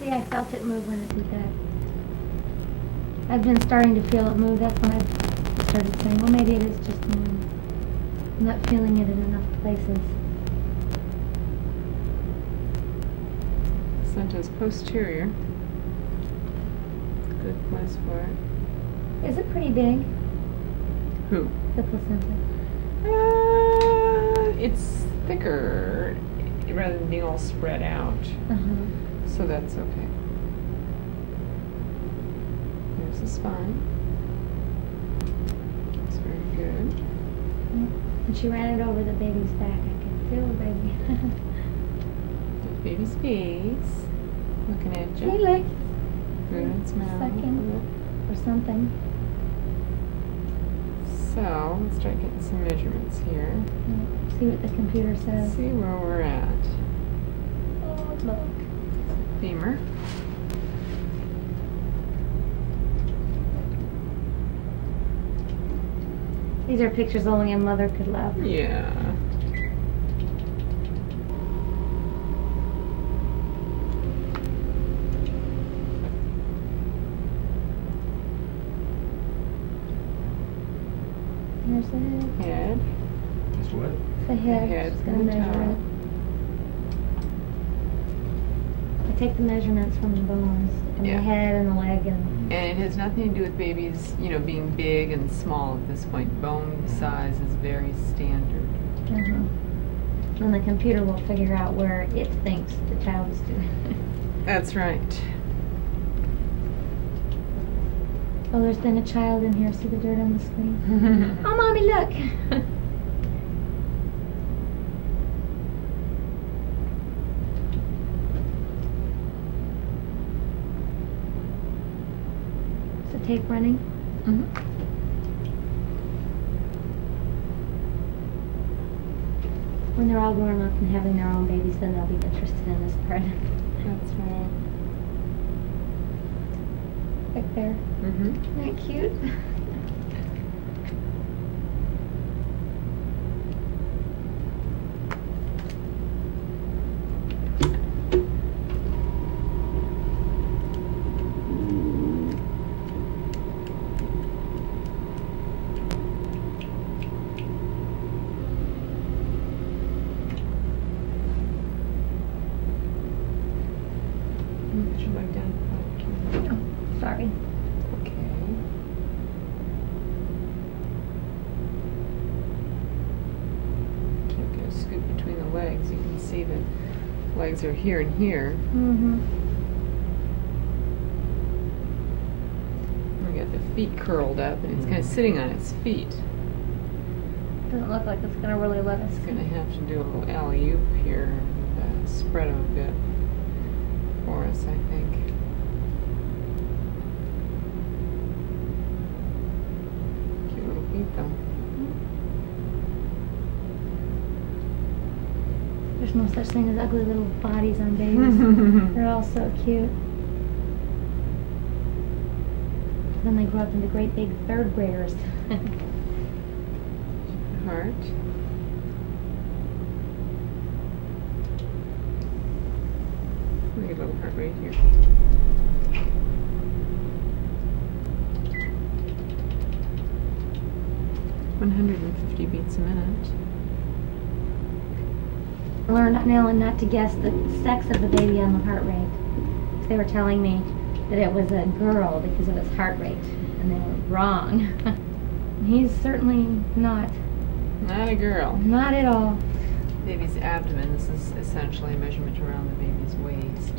See, I felt it move when it did that. I've been starting to feel it move. That's when I started saying, well, maybe it is just moving. I'm not feeling it in enough places. Placenta's posterior. Good place for it. Is it pretty big, Who? the placenta? It's thicker rather than being all spread out. Uh-huh. So that's okay. There's the spine. Looks very good. And she ran it over the baby's back. I could feel the baby. The baby's face. Looking at See, you. look. Good smell. Sucking. Or something. So, let's start getting some measurements here. See what the computer says. See where we're at. Oh, look. Femur. These are pictures only a mother could love. Yeah. Here's the head. Head. It's what? The head. head's Just gonna on measure top. it. I take the measurements from the bones, from Yeah. the head and the leg, and And it has nothing to do with babies, being big and small at this point. Bone size is very standard. and the computer will figure out where it thinks the child is doing. That's right. Oh, there's been a child in here. See the dirt on the screen? Oh, Mommy, look! Is the tape running? Mhm. When they're all grown up and having their own babies, then they'll be interested in this part. That's right. Right there. Mm-hmm. Isn't that cute? Should I identify? Oh, sorry. Okay. Take a scoop between the legs. You can see the legs are here and here. Mm-hmm. We got the feet curled up, and it's kind of sitting on its feet. Doesn't look like it's gonna really let us. It's going to have to do a little alley-oop here and spread them a bit for us, I think. Cute little feet, though. There's no such thing as ugly little bodies on babies. They're all so cute. Then they grow up into great big third graders. Heart. We get a little heart right here. "150 beats a minute." I learned now not to guess the sex of the baby on the heart rate. They were telling me that it was a girl because of its heart rate, and they were wrong. He's certainly not. Not a girl. Not at all. Baby's abdomen. This is essentially a measurement around the baby's waist.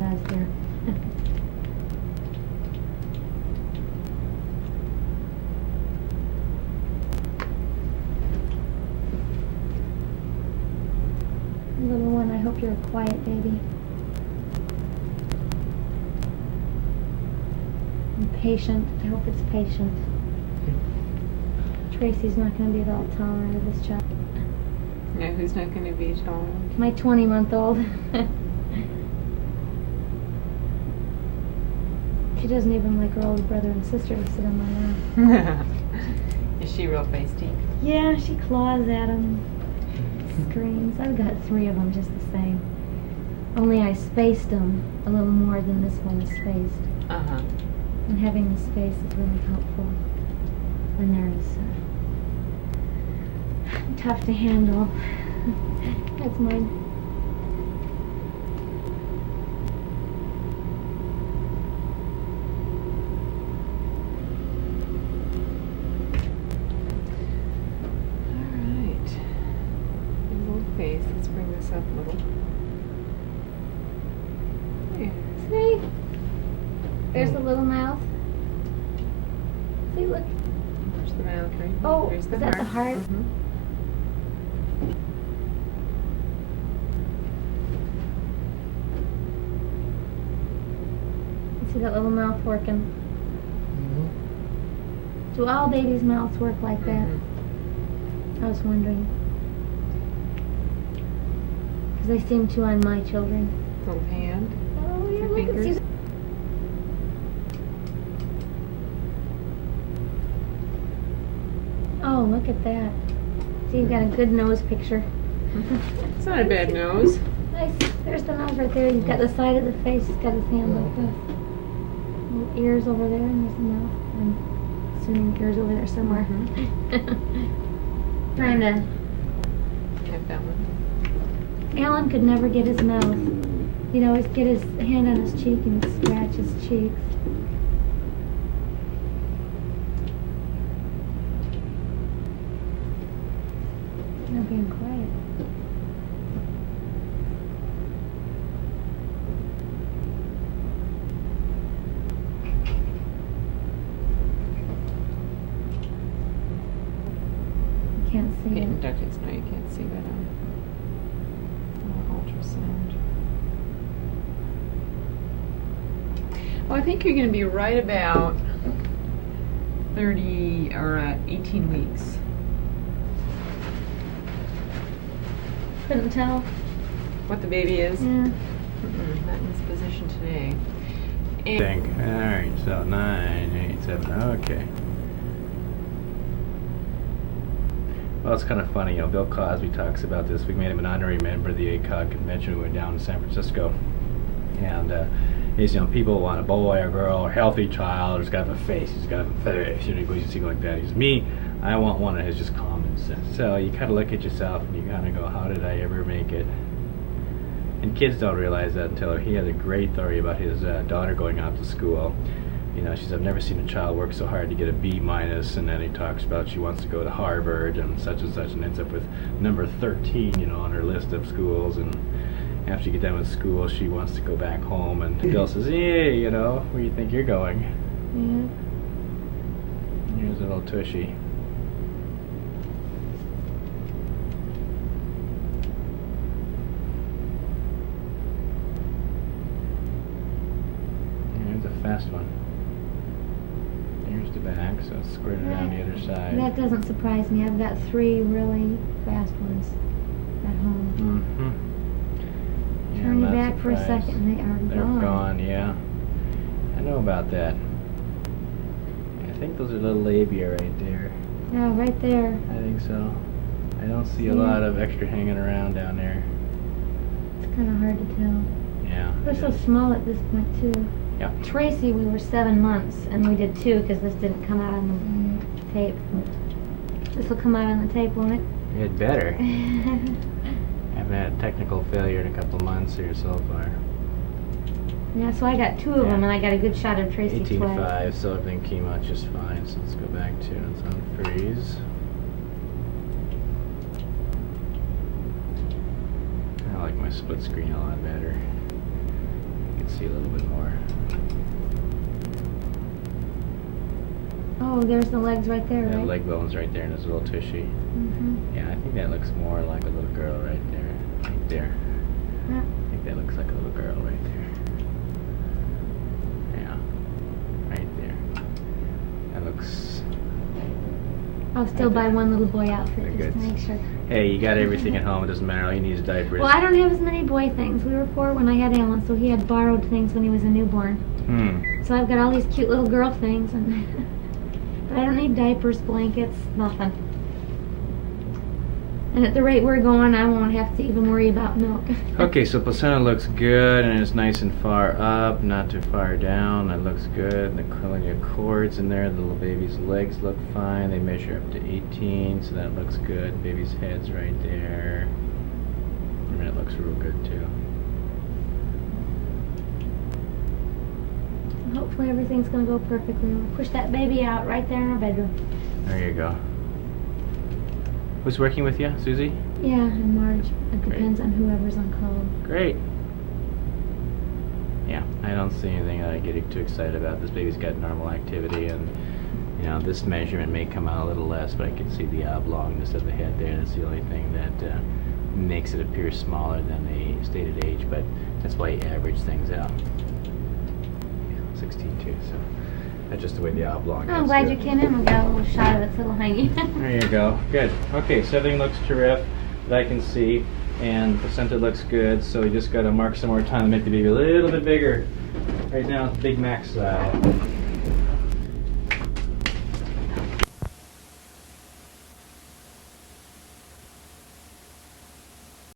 That's there. Little one, I hope you're a quiet baby. And patient. I hope it's patient. Tracy's not going to be at all tolerant of this child. Yeah, who's not going to be tolerant? My 20-month-old. She doesn't even like her older brother and sister to sit on my lap. Is she real feisty? Yeah, she claws at him. dreams. I've got 3 of them just the same. Only I spaced them a little more than this one is spaced. Uh-huh. And having the space is really helpful when there's tough to handle. That's mine. Alright. Big old face. Let's bring this up a little. There. See? There's the little mouth. See, look. There's the mouth, right? Oh, There's the is that the heart? Mhm. See that little mouth working? Do all babies' mouths work like that? Mhm. I was wondering. Because they seem to on my children. Little hand. Oh, yeah, Your look at fingers. see. Oh, look at that. See, you've got a good nose picture. It's not a bad nose. Nice. There's the nose right there. You've got the side of the face. He's got his hand like this. Little ears over there, and there's the mouth. I'm assuming ears over there somewhere. Trying to. Have that one. Alan could never get his mouth. He'd always get his hand on his cheek and scratch his cheeks. Now being quiet. You can't see Getting it. duckets. No, you can't see that on ultrasound. Well, I think you're going to be right about 30 or 18 weeks. Couldn't tell. What the baby is? Yeah. Not in this position today. And Think. Alright, so 9, 8, 7, okay. Well, it's kind of funny, you know, Bill Cosby talks about this. We made him an honorary member of the ACOG convention. We went down to San Francisco. And he's, you know, people want a boy or girl or healthy child, or he's got to have a face, he's got to have a face, you know, you see like that. He's me, I want one that has just common sense. So you kind of look at yourself and you kind of go, how did I ever make it? And kids don't realize that until he had a great story about his daughter going out to school. You know, she said, I've never seen a child work so hard to get a B minus, and then he talks about she wants to go to Harvard and such, and ends up with number 13, you know, on her list of schools. And after you get done with school, she wants to go back home, and Bill says, yeah, you know, where do you think you're going? Yeah. Here's a little tushy. Here's a fast one. Here's the back, so it's squared around the other side. That doesn't surprise me. I've got 3 really fast ones at home. Mm-hmm. Turn your back for a second and they are They're gone. gone, yeah. I know about that. I think those are little labia right there. Yeah, right there. I think so. I don't see a See? lot of extra hanging around down there. It's kind of hard to tell. Yeah. They're it so is. small at this point, too. Yeah. Tracy, we were 7 months, and we did 2 because this didn't come out on the tape. This will come out on the tape, won't it? It better. Haven't had a technical failure in a couple months here so far. Yeah, so I got 2 of them, and I got a good shot of Tracy 18 to twice. 5, so everything came out just fine. So let's go back to it's on freeze. I like my split screen a lot better. You can see a little bit more. Oh, there's the legs right there, Yeah, right? leg bones right there, and there's a little tushy. Mm-hmm. Yeah, I think that looks more like a little girl right there. Right there. Yeah. I think that looks like a little girl right there. Yeah. Right there. That looks... I'll still buy one little boy outfit Very just to good. make sure. Hey, you got everything at home. It doesn't matter. All you need is diapers. Well, I don't have as many boy things. We were poor when I had Alan, so he had borrowed things when he was a newborn. So I've got all these cute little girl things, and but I don't need diapers, blankets, nothing. And at the rate we're going, I won't have to even worry about milk. Okay, so placenta looks good and it's nice and far up, not too far down. That looks good. The cranial cord's in there. The little baby's legs look fine. They measure up to 18, so that looks good. Baby's head's right there. I mean, it looks real good too. Hopefully everything's going to go perfectly. We'll push that baby out right there in our bedroom. There you go. Who's working with you, Susie? Yeah, and Marge. It Great. depends on whoever's on call. Great. Yeah, I don't see anything that I get too excited about. This baby's got normal activity, and you know, this measurement may come out a little less, but I can see the oblongness of the head there. That's the only thing that makes it appear smaller than the stated age, but that's why you average things out. 16 too, so that's just the way the oblong Oh, I'm is. glad you came in. We got a little shot of its little hiney. There you go. Good. Okay, so everything looks terrific that I can see, and the placenta looks good, so we just got to mark some more time to make the baby a little bit bigger. Right now it's Big Mac style.